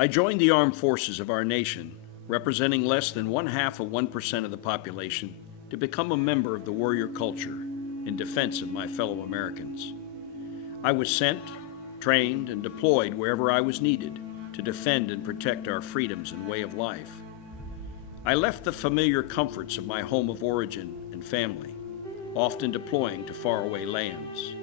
I joined the armed forces of our nation, representing less than 0.5% of the population, to become a member of the warrior culture in defense of my fellow Americans. I was sent, trained, and deployed wherever I was needed to defend and protect our freedoms and way of life. I left the familiar comforts of my home of origin and family, often deploying to faraway lands.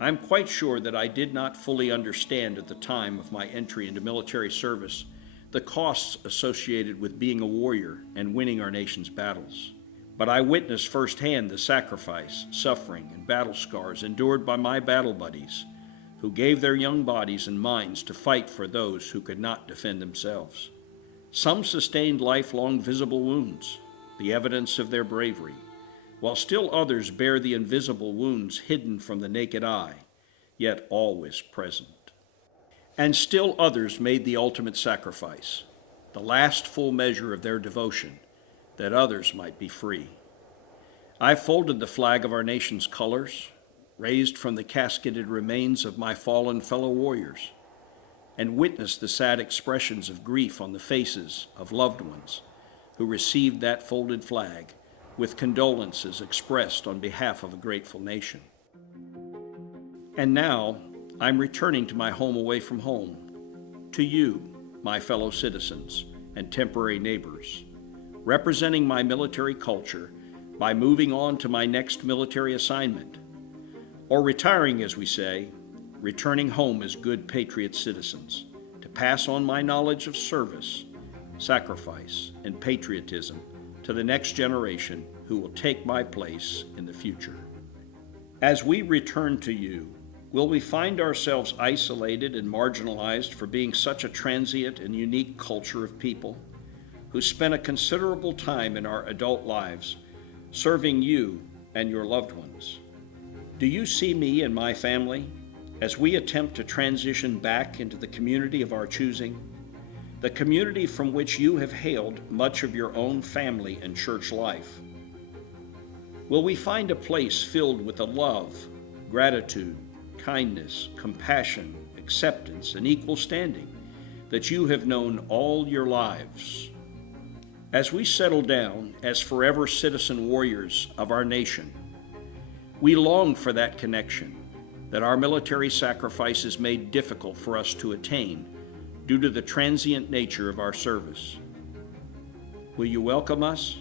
I'm quite sure that I did not fully understand at the time of my entry into military service the costs associated with being a warrior and winning our nation's battles. But I witnessed firsthand the sacrifice, suffering, and battle scars endured by my battle buddies, who gave their young bodies and minds to fight for those who could not defend themselves. Some sustained lifelong visible wounds, the evidence of their bravery, while still others bear the invisible wounds hidden from the naked eye, yet always present. And still others made the ultimate sacrifice, the last full measure of their devotion, that others might be free. I folded the flag of our nation's colors, raised from the casketed remains of my fallen fellow warriors, and witnessed the sad expressions of grief on the faces of loved ones who received that folded flag with condolences expressed on behalf of a grateful nation. And now, I'm returning to my home away from home, to you, my fellow citizens and temporary neighbors, representing my military culture by moving on to my next military assignment, or retiring, as we say, returning home as good patriot citizens, to pass on my knowledge of service, sacrifice, and patriotism to the next generation who will take my place in the future. As we return to you, will we find ourselves isolated and marginalized for being such a transient and unique culture of people who spent a considerable time in our adult lives serving you and your loved ones? Do you see me and my family as we attempt to transition back into the community of our choosing, the community from which you have hailed much of your own family and church life? Will we find a place filled with the love, gratitude, kindness, compassion, acceptance, and equal standing that you have known all your lives? As we settle down as forever citizen warriors of our nation, we long for that connection that our military sacrifices made difficult for us to attain due to the transient nature of our service. Will you welcome us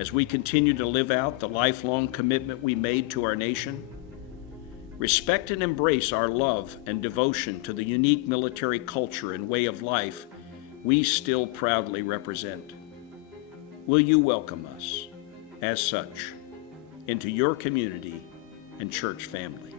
as we continue to live out the lifelong commitment we made to our nation? Respect and embrace our love and devotion to the unique military culture and way of life we still proudly represent. Will you welcome us, as such, into your community and church family?